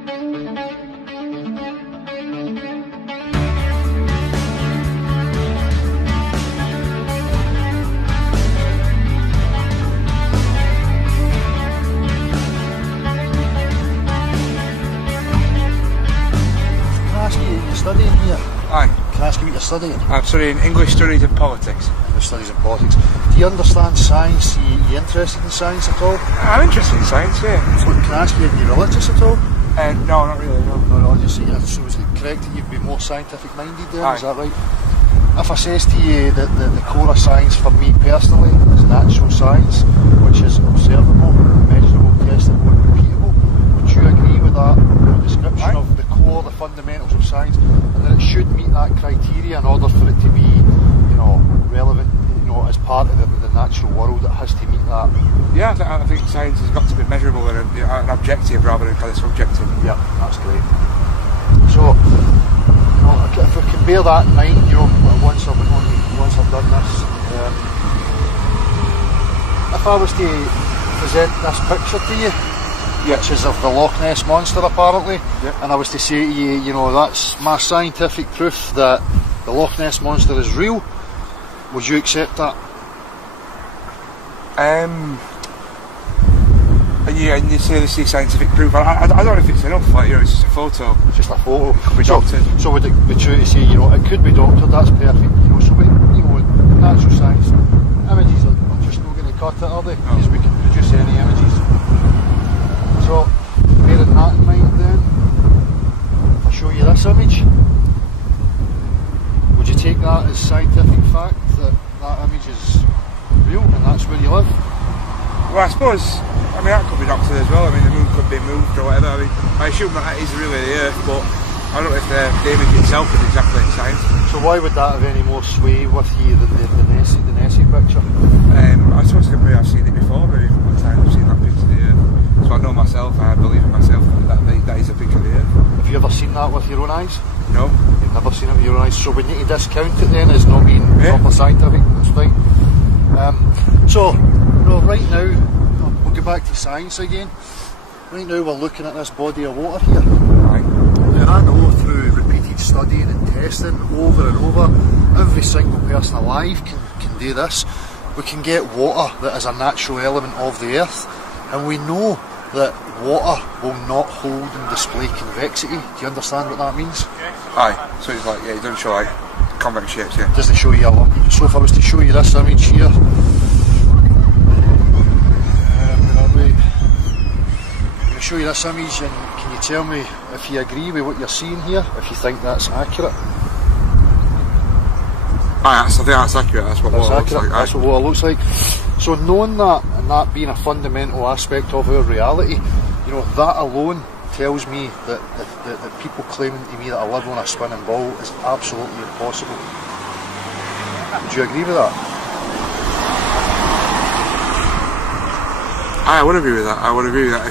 Studying here? Aye. Can I ask you what you're studying? I'm studying English Studies and Politics. English Studies and Politics. Do you understand science? Are you interested in science at all? I'm interested in science, yeah. So can I ask you, are you religious at all? No, not really, no. Not religious. So is it correct that you'd be more scientific minded then? Aye. Is that right? If I says to you that the core of science for me personally is natural science, which is observable, measurable, testable and repeatable, would you agree with that description of the core, the fundamentals of science, and that it should meet that criteria in order for it to be, relevant, as part of the natural world? It has to meet that. Yeah, I think science has got to be measurable and an objective rather than kind of subjective. Yeah, that's great. So, if we can bear that in mind, once I've done this, if I was to present this picture to you, which is of the Loch Ness Monster apparently, and I was to say to you, that's my scientific proof that the Loch Ness Monster is real, would you accept that? Yeah, and you say this is scientific proof. I don't know if it's enough, it's just a photo. It's just a photo. It could be doctored. So would it be true to say, it could be doctored, that's perfect, so we, in natural science, images are just not going to cut it, are they? Because we can produce any images. So, bearing that in mind then, if I show you this image, would you take that as scientific fact that that image is real and that's where you live? Well, I suppose, that could be doctored as well. The moon could be moved or whatever. I assume that is really the Earth, but I don't know if the image itself is exactly science. So why would that have any more sway with you than the Nessie picture? I suppose maybe I've seen it before, maybe one time I've seen that picture of the Earth. So I know myself, I believe in myself that is a picture of the Earth. Have you ever seen that with your own eyes? No. You've never seen it with your own eyes, so we need to discount it then as not being proper scientific, that's fine. Right now, we'll go back to science again. Right now we're looking at this body of water here. Right. Now I know through repeated studying and testing over and over, every single person alive can do this. We can get water that is a natural element of the earth, and we know that water will not hold and display convexity. Do you understand what that means? Aye, so it's like, it doesn't show like convex shapes, It doesn't show you a lot. So if I was to show you this image here, show you this image, and can you tell me if you agree with what you're seeing here, if you think that's accurate? I think that's accurate, that's what water looks like. That's what water looks like. So knowing that, and that being a fundamental aspect of our reality, that alone tells me that people claiming to me that I live on a spinning ball is absolutely impossible. Would you agree with that? I would agree with that. I would agree with that.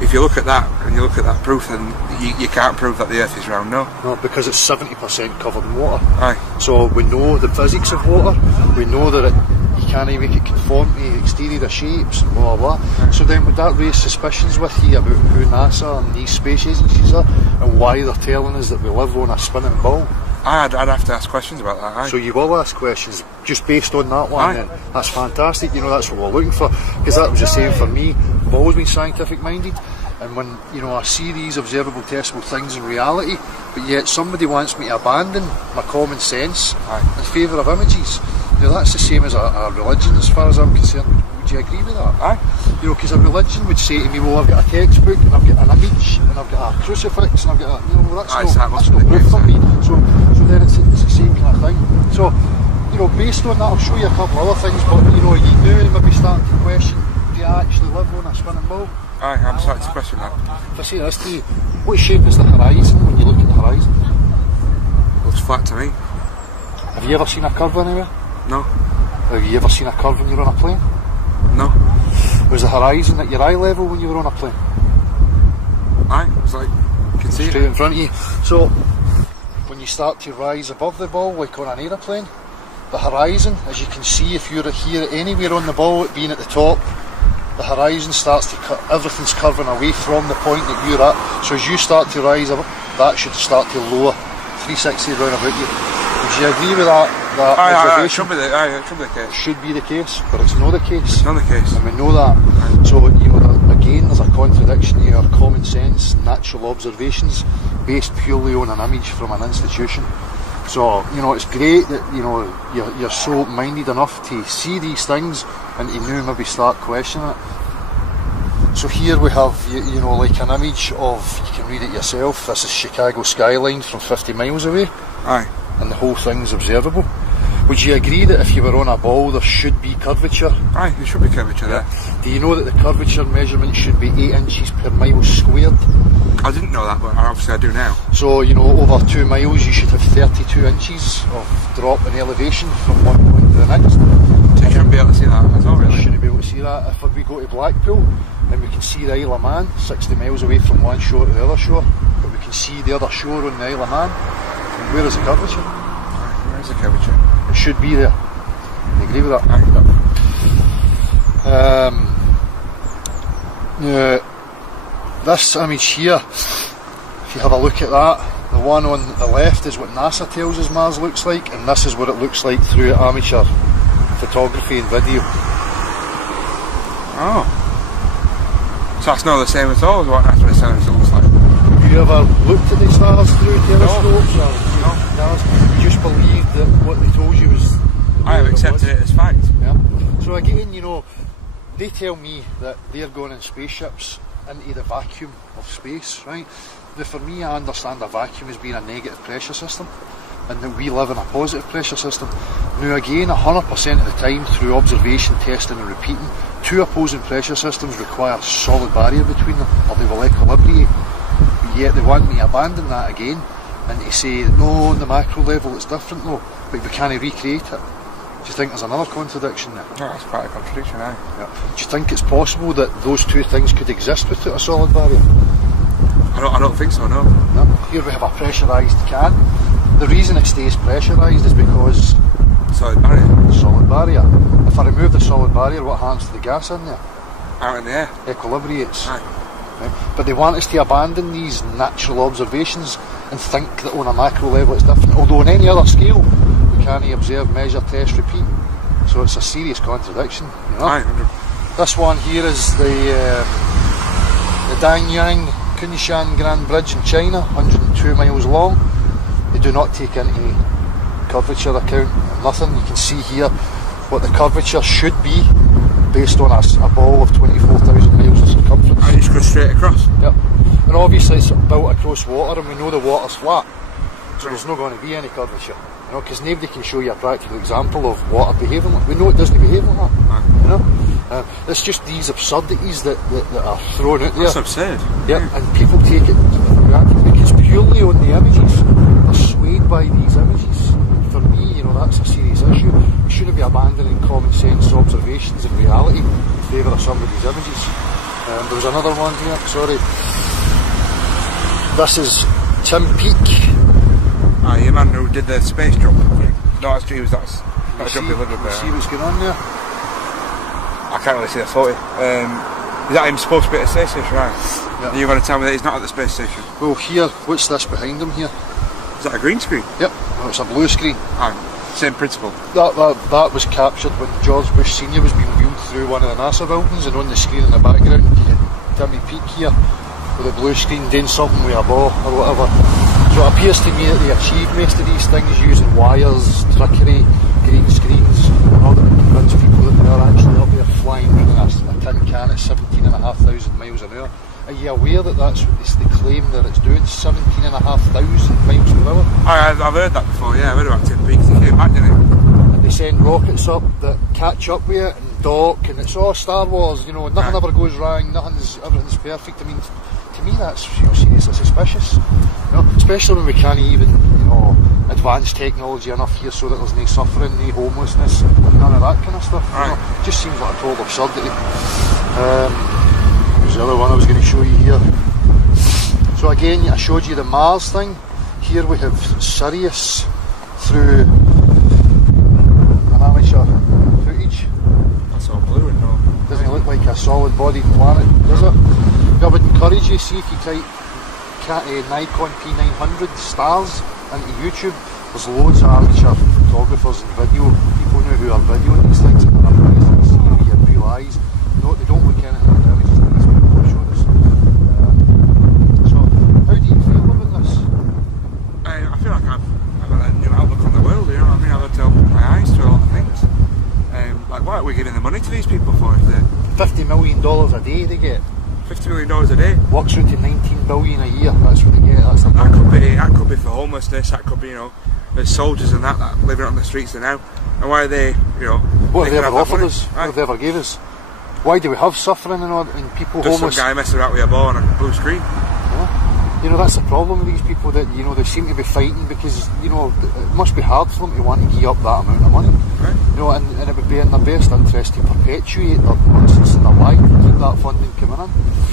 If you look at that and you look at that proof, then you can't prove that the Earth is round, no? No, because it's 70% covered in water. Aye. So we know the physics of water, we know that you can't even make it conform to exterior shapes and blah blah blah. Aye. So then would that raise suspicions with you about who NASA and these space agencies are and why they're telling us that we live on a spinning ball? I'd have to ask questions about that. Aye. So you will ask questions just based on that one. Then that's fantastic. That's what we're looking for, because that was the same for me. I've always been scientific minded, and when I see these observable, testable things in reality, but yet somebody wants me to abandon my common sense in favour of images. That's the same as a religion, as far as I'm concerned. Would you agree with that? Aye. Because a religion would say to me, well, I've got a textbook and I've got an image and I've got a crucifix and I've got that's no proof for me. So then it's the same kind of thing. So, based on that, I'll show you a couple of other things, but you do maybe start to question, do you actually live on a spinning ball? Aye, I'm starting to question that. If I say this to you, what shape is the horizon when you look at the horizon? It looks flat to me. Have you ever seen a curve anywhere? No. Have you ever seen a curve when you're on a plane? No. Was the horizon at your eye level when you were on a plane? Aye, it was like, you can see it straight in front of you. So, when you start to rise above the ball, like on an aeroplane, the horizon, as you can see if you're here anywhere on the ball, it being at the top, the horizon starts to cut, everything's curving away from the point that you're at. So as you start to rise up, that should start to lower 360 round about you. Would you agree with that observation? It should be the case. It should be the case, but it's not the case. It's not the case. And we know that. So, you know, again, there's a contradiction here. Common sense, natural observations, based purely on an image from an institution. So, you know, it's great that, you know, you're so minded enough to see these things and to now maybe start questioning it. So here we have, you know, like an image of, you can read it yourself, this is Chicago skyline from 50 miles away. Aye. And the whole thing's observable. Would you agree that if you were on a ball there should be curvature? Aye, there should be curvature there. Do you know that the curvature measurement should be 8 inches per mile squared? I didn't know that, but obviously I do now. So, you know, over 2 miles you should have 32 inches of drop in elevation from one point to the next. So you shouldn't be able to see that at all, really? You shouldn't be able to see that. If we go to Blackpool, then we can see the Isle of Man, 60 miles away from one shore to the other shore, but we can see the other shore on the Isle of Man. And where is the curvature? Where is the curvature? It should be there. You agree with that? This image here, if you have a look at that, the one on the left is what NASA tells us Mars looks like, and this is what it looks like through amateur photography and video. Oh. So that's not the same at all as what NASA tells us it looks like? Have you ever looked at the stars through telescopes? No. You just believed that what they told you was... I have accepted it as fact. Yeah. So again, you know, they tell me that they're going in spaceships into the vacuum of space, right? Now for me, I understand a vacuum as being a negative pressure system, and that we live in a positive pressure system. Now again, 100% of the time, through observation, testing and repeating, two opposing pressure systems require a solid barrier between them, or they will equilibrate. But yet they want me to abandon that again, and to say, no, on the macro level it's different though, but we can't recreate it. Do you think there's another contradiction there? No, that's quite a contradiction, aye. Yeah. Do you think it's possible that those two things could exist without a solid barrier? I don't think so, no. No. Here we have a pressurised can. The reason it stays pressurised is because... Solid barrier. Solid barrier. If I remove the solid barrier, what happens to the gas in there? Out in the air. Equilibrates. Aye. Right. But they want us to abandon these natural observations and think that on a macro level it's different. Although on any other scale, we can't observe, measure, test, repeat. So it's a serious contradiction, you know. Aye. This one here is the Danyang Kunshan Grand Bridge in China, 102 miles long. They do not take into curvature account, nothing. You can see here what the curvature should be based on a ball of 24,000 miles of circumference. And it just goes straight across? Yep. And obviously it's built across water, and we know the water's flat, so there's not going to be any curvature. You know, because nobody can show you a practical example of water behaving like. We know it doesn't behave like that. Aye. You know, it's just these absurdities that are thrown out there. That's absurd. Yeah, and people take it for granted because purely on the images, they're swayed by these images. For me, you know, that's a serious issue. We shouldn't be abandoning common sense observations and reality in favour of somebody's images. There was another one here, sorry. This is Tim Peake. Aye, your man who did the space jump. No, that's true, that's jump he lived up there. See what's going on there? I can't really see the photo. Is that him supposed to be at the space station, right? Yep. You're going to tell me that he's not at the space station? Well, here, what's this behind him here? Is that a green screen? Yep, well, it's a blue screen. Aye, same principle. That was captured when George Bush Senior was being wheeled through one of the NASA buildings, and on the screen in the background you had Timmy Peake here with a blue screen doing something with a ball or whatever. So it appears to me that they achieved most of these things using wires, trickery, green screens, in order to convince people that they are actually up there flying around a tin can at 17,500 miles an hour. Are you aware that that's what they claim that it's doing, 17,500 miles per hour? I've heard that before, yeah, I've heard about Tim Peake, he came back, didn't he? And they send rockets up that catch up with it and dock, and it's all Star Wars, you know, nothing ever goes wrong, everything's perfect. I mean, to me that's, you know, seriously suspicious, you know, especially when we can't even, you know, advance technology enough here so that there's no suffering, no homelessness, none of that kind of stuff. You know, it just seems like a total absurdity. Here's the other one I was going to show you here. So again, I showed you the Mars thing. Here we have Sirius through an amateur footage. That's all blue and all. Doesn't it look like a solid-bodied planet, does it? I would encourage you, see if you type Nikon P900 stars into YouTube, there's loads of amateur photographers and video people now who are videoing these things, and they're amazing to see with your real eyes. No, they don't look anything like anything these people have shown us. So, how do you feel about this? I feel like I've got a new outlook on the world, you know what I mean? I've had to open my eyes to a lot of things. Like, what are we giving the money to these people for? If they're $50 million a day they get. $50 million a day? Works out to 19 billion a year, that's what they get. That's the that could be for homelessness, that could be, you know, there's soldiers and that living on the streets now. And why are they, you know... What have they ever offered us? What have they ever gave us? Why do we have suffering and people just homeless? Some guy messing about with a ball on a blue screen. Yeah. You know, that's the problem with these people, that, you know, they seem to be fighting because, you know, it must be hard for them to want to give up that amount of money. Right. You know, and it would be in their best interest to perpetuate their nonsense in their life and keep that funding coming in.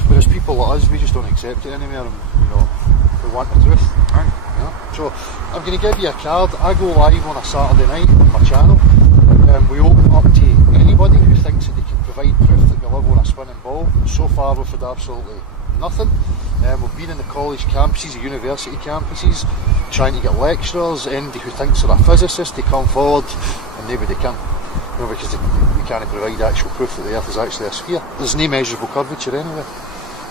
Whereas people like us, we just don't accept it anymore, and, you know, we want the truth. Right. Yeah. So, I'm going to give you a card. I go live on a Saturday night on my channel. We open up to anybody who thinks that they can provide proof that we live on a spinning ball. So far we've had absolutely nothing. We've been in the college campuses, the university campuses, trying to get lecturers, anybody who thinks they're a physicist, to come forward, and nobody can. You know, because we can't provide actual proof that the Earth is actually a sphere. There's no measurable curvature anyway.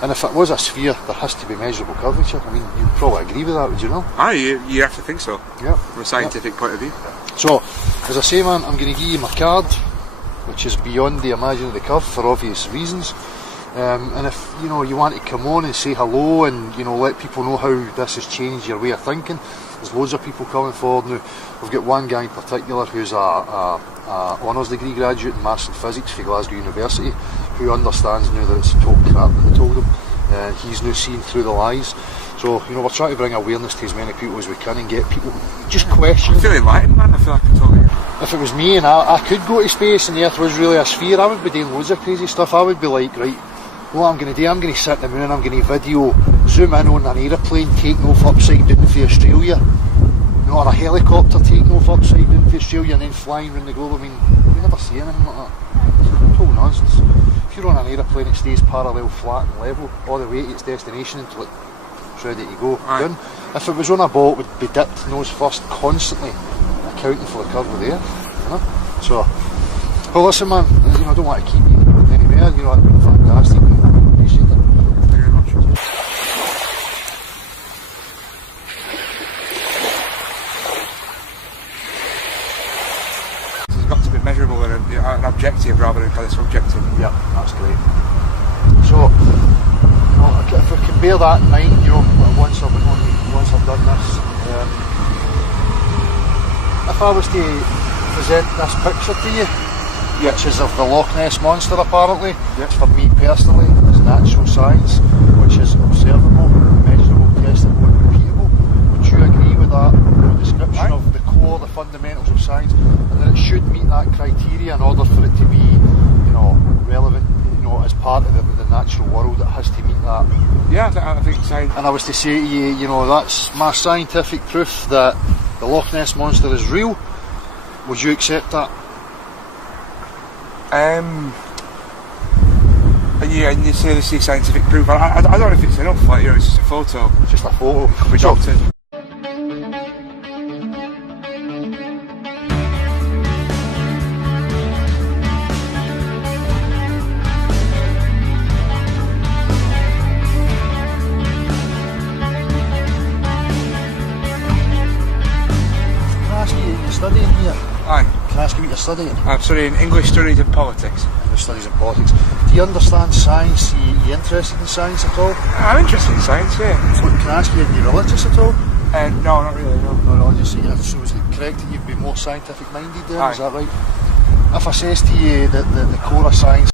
And if it was a sphere, there has to be measurable curvature. I mean, you'd probably agree with that, would you know? You have to think so. Yeah. From a scientific point of view. So, as I say, man, I'm going to give you my card, which is beyond the imagine of the curve for obvious reasons. And if, you know, you want to come on and say hello and, you know, let people know how this has changed your way of thinking, there's loads of people coming forward now. We've got one guy in particular who's a honours degree graduate in maths and physics for Glasgow University, who understands now that it's total crap that they told him. He's now seeing through the lies. So, you know, we're trying to bring awareness to as many people as we can and get people just questioning. I feel enlightened, man. I feel like I totally... If it was me and I could go to space and the Earth was really a sphere, I would be doing loads of crazy stuff. I would be like, right, what I'm going to do, I'm going to sit in the moon, I'm going to video, zoom in on an aeroplane taking off upside down for Australia, you know, or a helicopter taking off upside down for Australia and then flying around the globe. I mean, we never see anything like that. It's total nonsense. If you're on an aeroplane, it stays parallel, flat and level all the way to its destination until it's ready to go down. If it was on a ball, it would be dipped nose first constantly, accounting for the curve of the Earth, you know? So, well, listen, man, you know, I don't want to keep you anywhere, you know, that'd be fantastic. Appreciate it. Thank you very much. It's got to be measurable and an objective rather than kind of subjective. Yeah, that's great. So, you know, if we can bear that in mind, you know, once I've done this, if I was to present this picture to you, which is of the Loch Ness Monster apparently, for me personally, it's natural science, which is observable, measurable, testable and repeatable. Would you agree with that description of the core, the fundamentals of science, and that it should meet that criteria in order for it to be, you know, relevant, you know, as part of the natural world? It has to meet that. Yeah, I think science. And I was to say to you, you know, that's my scientific proof that the Loch Ness Monster is real. Would you accept that? Yeah, and you say this is scientific proof. I don't know if it's enough. Like, you know, it's just a photo. It's just a photo. Could be doctored. Studying here? Aye. Can I ask you what you're studying? I'm studying English Studies and Politics. English Studies and Politics. Do you understand science? Are you interested in science at all? I'm interested in science, yeah. So, can I ask you, are you religious at all? No, not really, no. No religious. So is it correct that you'd be more scientific minded then? Aye. Is that right? If I says to you that the core of science